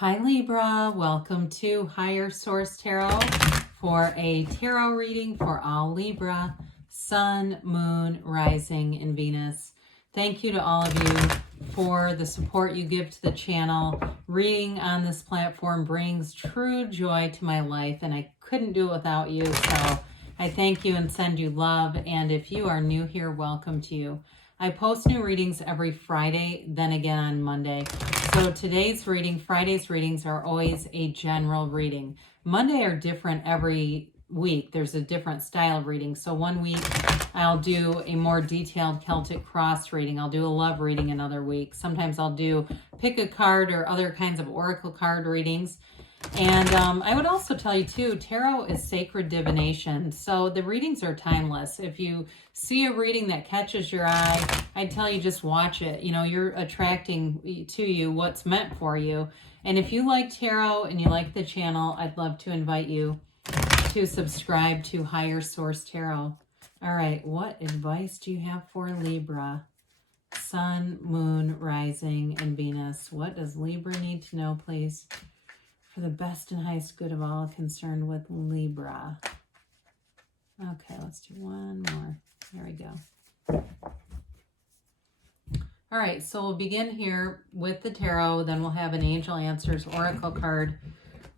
Hi Libra, welcome to Higher Source Tarot for a tarot reading for all Libra, Sun, Moon, Rising, and Venus. Thank you to all of you for the support you give to the channel. Reading on this platform brings true joy to my life, and I couldn't do it without you, so I thank you and send you love. And if you are new here, welcome to you. I post new readings every Friday, then again on Monday. So today's reading, Friday's readings are always a general reading. Monday are different every week. There's a different style of reading. So one week I'll do a more detailed Celtic cross reading. I'll do a love reading another week. Sometimes I'll do pick a card or other kinds of oracle card readings. And I would also tell you too, tarot is sacred divination. So the readings are timeless. If you see a reading that catches your eye, I'd tell you just watch it. You know, you're attracting to you what's meant for you. And if you like tarot and you like the channel, I'd love to invite you to subscribe to Higher Source Tarot. All right, what advice do you have for Libra? Sun, Moon, Rising, and Venus. What does Libra need to know, please? For the best and highest good of all concerned with Libra. Okay, let's do one more. There we go. All right, so we'll begin here with the tarot. Then we'll have an Angel Answers Oracle card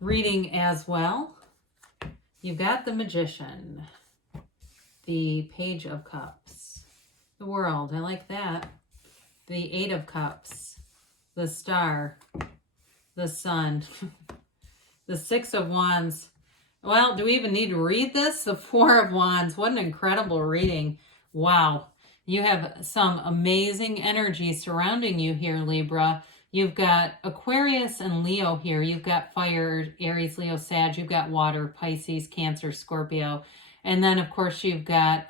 reading as well. You've got the Magician, the Page of Cups, the World. I like that. The Eight of Cups, the Star, the Sun. The Six of Wands. Well, do we even need to read this? The Four of Wands. What an incredible reading. Wow. You have some amazing energy surrounding you here, Libra. You've got Aquarius and Leo here. You've got fire, Aries, Leo, Sag. You've got water, Pisces, Cancer, Scorpio. And then, of course, you've got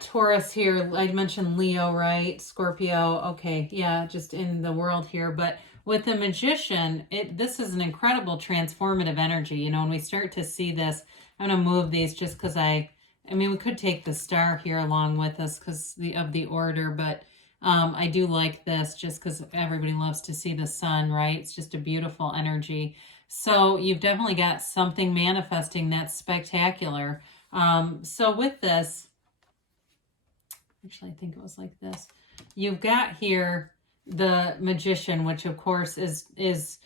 Taurus here. I mentioned Leo, right? Scorpio. Okay, yeah, just in the world here. But with the Magician, this is an incredible transformative energy. You know, when we start to see this, I'm going to move these just because I mean, we could take the Star here along with us because of the order, but I do like this just because everybody loves to see the sun, right? It's just a beautiful energy. So you've definitely got something manifesting that's spectacular. So with this, actually, I think it was like this. You've got here the Magician, which of course is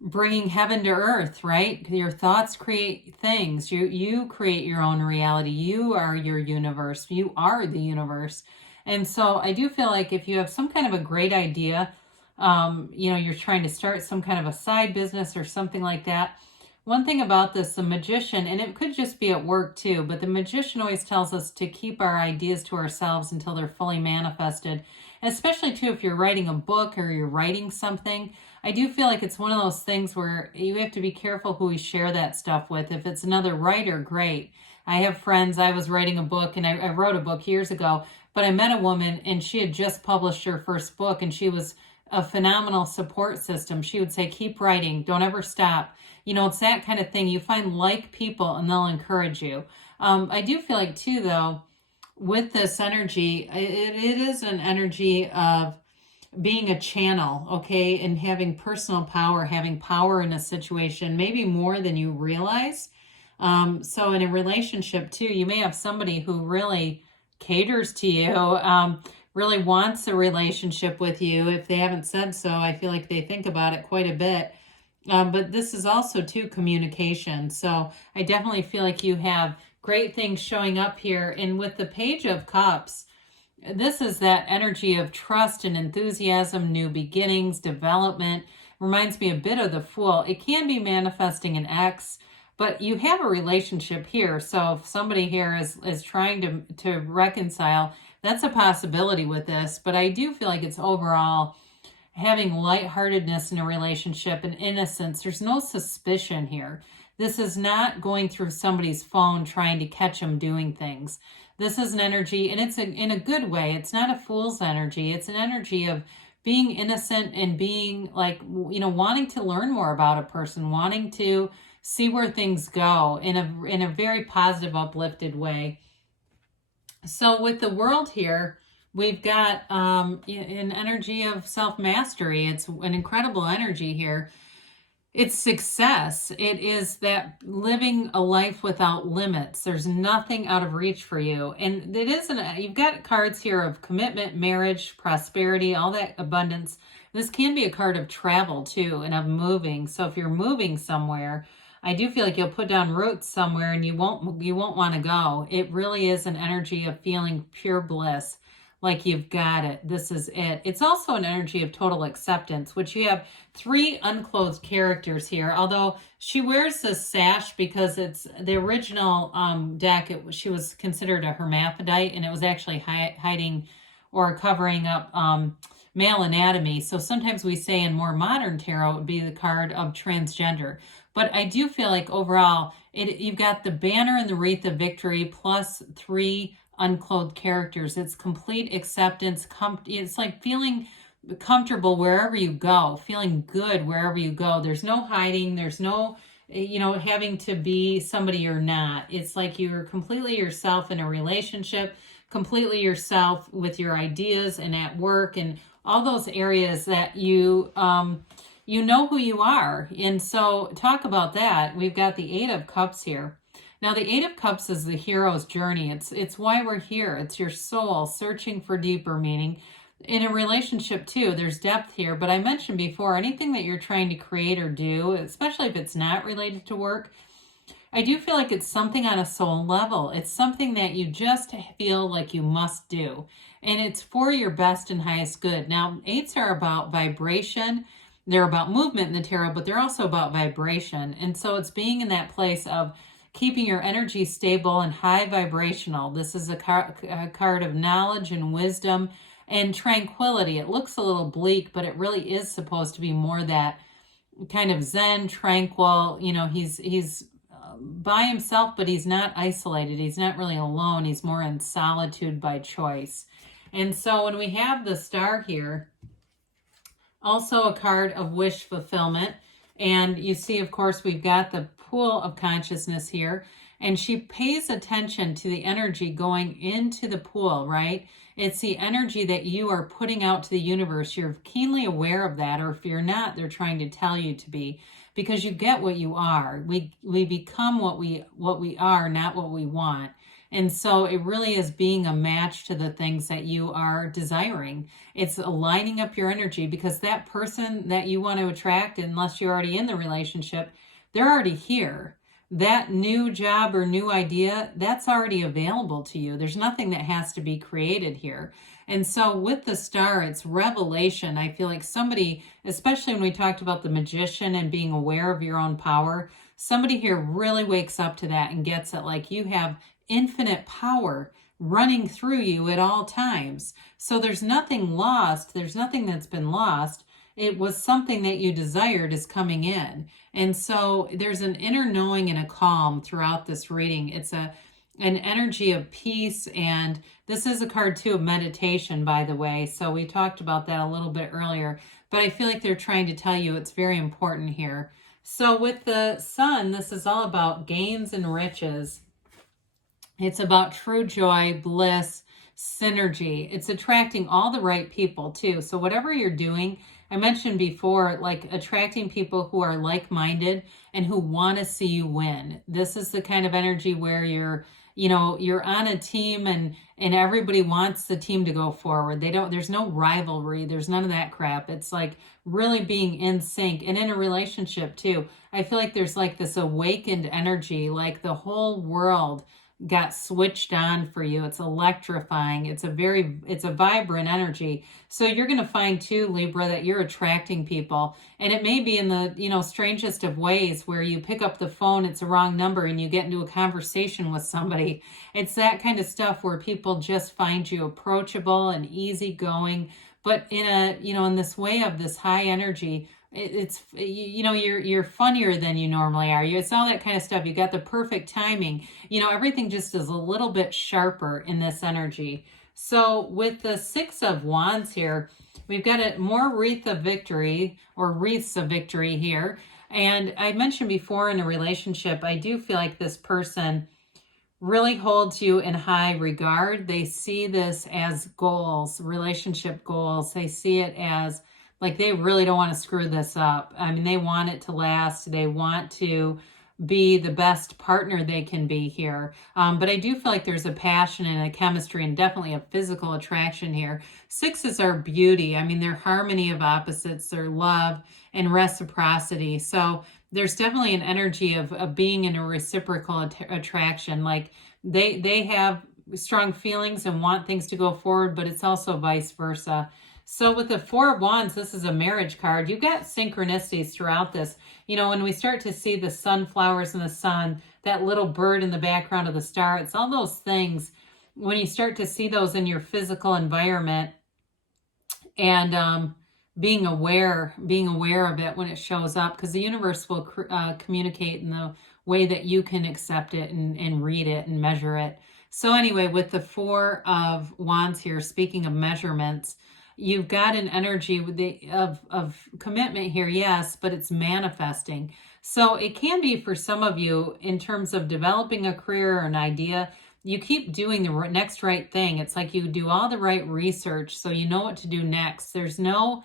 bringing heaven to earth, right? Your thoughts create things. You create your own reality. You are your universe. You are the universe. And so I do feel like if you have some kind of a great idea, you know, you're trying to start some kind of a side business or something like that. One thing about this, the Magician, and it could just be at work too, but the Magician always tells us to keep our ideas to ourselves until they're fully manifested. And especially too, if you're writing a book or you're writing something, I do feel like it's one of those things where you have to be careful who we share that stuff with. If it's another writer, great. I have friends, I was writing a book, and I wrote a book years ago, but I met a woman and she had just published her first book, and she was a phenomenal support system. She would say, keep writing, don't ever stop. You know, it's that kind of thing. You find like people and they'll encourage you. I do feel like too, though, with this energy, it is an energy of being a channel, okay, and having personal power, having power in a situation, maybe more than you realize. So in a relationship too, you may have somebody who really caters to you, really wants a relationship with you. If they haven't said so, I feel like they think about it quite a bit. But this is also too communication. So I definitely feel like you have great things showing up here. And with the Page of Cups, this is that energy of trust and enthusiasm, new beginnings, development. Reminds me a bit of the Fool. It can be manifesting an ex, but you have a relationship here. So if somebody here is trying to reconcile, that's a possibility with this. But I do feel like it's overall having lightheartedness in a relationship and innocence. There's no suspicion here. This is not going through somebody's phone trying to catch them doing things. This is an energy, and it's in a good way. It's not a fool's energy. It's an energy of being innocent and being like, you know, wanting to learn more about a person, wanting to see where things go in a very positive, uplifted way. So with the World here, we've got an energy of self-mastery. It's an incredible energy here. It's success. It is that living a life without limits. There's nothing out of reach for you. And it isn't, you've got cards here of commitment, marriage, prosperity, all that abundance. This can be a card of travel too, and of moving. So if you're moving somewhere, I do feel like you'll put down roots somewhere and you won't want to go. It really is an energy of feeling pure bliss, like you've got it. This is it. It's also an energy of total acceptance, which you have 3 unclothed characters here. Although she wears this sash because it's the original deck. She was considered a hermaphrodite, and it was actually hiding or covering up male anatomy. So sometimes we say in more modern tarot it would be the card of transgender. But I do feel like overall, you've got the banner and the wreath of victory plus 3 unclothed characters. It's complete acceptance. It's like feeling comfortable wherever you go, feeling good wherever you go. There's no hiding. There's no, having to be somebody you're not. It's like you're completely yourself in a relationship, completely yourself with your ideas and at work and all those areas that you know who you are. And so talk about that. We've got the 8 of Cups here. Now, the 8 of Cups is the hero's journey. It's why we're here. It's your soul searching for deeper meaning. In a relationship, too, there's depth here. But I mentioned before, anything that you're trying to create or do, especially if it's not related to work, I do feel like it's something on a soul level. It's something that you just feel like you must do. And it's for your best and highest good. Now, 8s are about vibration. They're about movement in the tarot, but they're also about vibration. And so it's being in that place of keeping your energy stable and high vibrational. This is a card of knowledge and wisdom and tranquility. It looks a little bleak, but it really is supposed to be more that kind of zen, tranquil. He's by himself, but he's not isolated. He's not really alone. He's more in solitude by choice. And so when we have the star here, also a card of wish fulfillment. And you see, of course, we've got the pool of consciousness here. And she pays attention to the energy going into the pool, right? It's the energy that you are putting out to the universe. You're keenly aware of that. Or if you're not, they're trying to tell you to be. Because you get what you are. We become what we are, not what we want. And so it really is being a match to the things that you are desiring. It's aligning up your energy, because that person that you want to attract, unless you're already in the relationship, they're already here. That new job or new idea, that's already available to you. There's nothing that has to be created here. And so with the star, it's revelation. I feel like somebody, especially when we talked about the magician and being aware of your own power, somebody here really wakes up to that and gets it. Like, you have infinite power running through you at all times. So there's nothing lost. There's nothing that's been lost. It was something that you desired is coming in. And so there's an inner knowing and a calm throughout this reading. It's an energy of peace. And this is a card too of meditation, by the way. So we talked about that a little bit earlier, but I feel like they're trying to tell you it's very important here. So with the sun, this is all about gains and riches. It's about true joy, bliss, synergy. It's attracting all the right people too. So whatever you're doing, I mentioned before, like attracting people who are like-minded and who want to see you win. This is the kind of energy where you're on a team and everybody wants the team to go forward. There's no rivalry. There's none of that crap. It's like really being in sync. And in a relationship too, I feel like there's like this awakened energy, like the whole world got switched on for you. It's electrifying. It's a vibrant energy. So you're going to find too, Libra, that you're attracting people, and it may be in the, strangest of ways, where you pick up the phone, it's a wrong number, and you get into a conversation with somebody. It's that kind of stuff where people just find you approachable and easygoing, but in in this way of this high energy. You're funnier than you normally are. It's all that kind of stuff. You got the perfect timing. Everything just is a little bit sharper in this energy. So with the 6 of Wands here, we've got more wreath of victory, or wreaths of victory here. And I mentioned before, in a relationship, I do feel like this person really holds you in high regard. They see this as goals, relationship goals. They see it as like they really don't want to screw this up. I mean, they want it to last. They want to be the best partner they can be here. But I do feel like there's a passion and a chemistry and definitely a physical attraction here. Sixes are beauty. I mean, they're harmony of opposites, they're love and reciprocity. So there's definitely an energy of being in a reciprocal attraction. Like they have strong feelings and want things to go forward, but it's also vice versa. So with the Four of Wands, this is a marriage card. You've got synchronicities throughout this. You know, when we start to see the sunflowers and the sun, that little bird in the background of the star, it's all those things. When you start to see those in your physical environment and being aware of it when it shows up, because the universe will communicate in the way that you can accept it and read it and measure it. So anyway, with the Four of Wands here, speaking of measurements, you've got an energy with of commitment here, yes, but it's manifesting. So it can be for some of you in terms of developing a career or an idea. You keep doing the next right thing. It's like you do all the right research so you know what to do next. There's no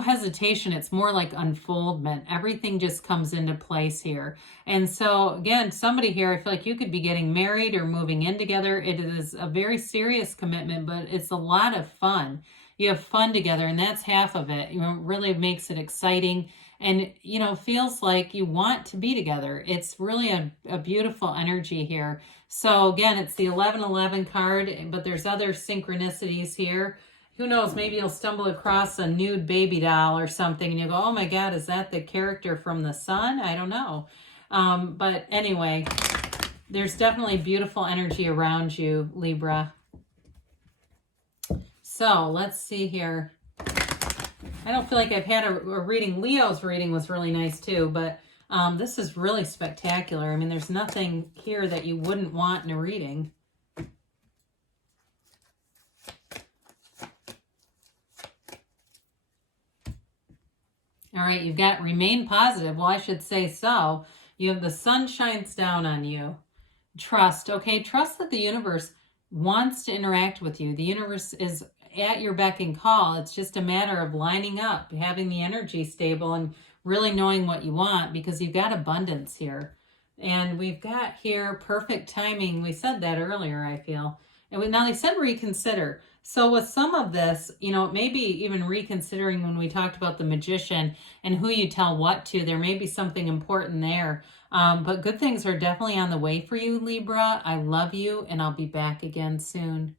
hesitation. It's more like unfoldment. Everything just comes into place here. And so again, somebody here, I feel like you could be getting married or moving in together. It is a very serious commitment, but it's a lot of fun. You have fun together, and that's half of it. You know, it really makes it exciting and, you know, feels like you want to be together. It's really a beautiful energy here. So again, it's the 1111 card, but there's other synchronicities here. Who knows, maybe you'll stumble across a nude baby doll or something and you'll go, oh my God, is that the character from The Sun? I don't know. But anyway, there's definitely beautiful energy around you, Libra. So let's see here. I don't feel like I've had a reading. Leo's reading was really nice too, but this is really spectacular. I mean, there's nothing here that you wouldn't want in a reading. All right, you've got remain positive. Well, I should say so. You have the sun shines down on you. Trust, okay? Trust that the universe wants to interact with you. The universe is at your beck and call. It's just a matter of lining up, having the energy stable, and really knowing what you want, because you've got abundance here. And we've got here perfect timing. We said that earlier, I feel. And now they said reconsider. So with some of this, you know, maybe even reconsidering when we talked about the Magician and who you tell what to, there may be something important there. But good things are definitely on the way for you, Libra. I love you, and I'll be back again soon.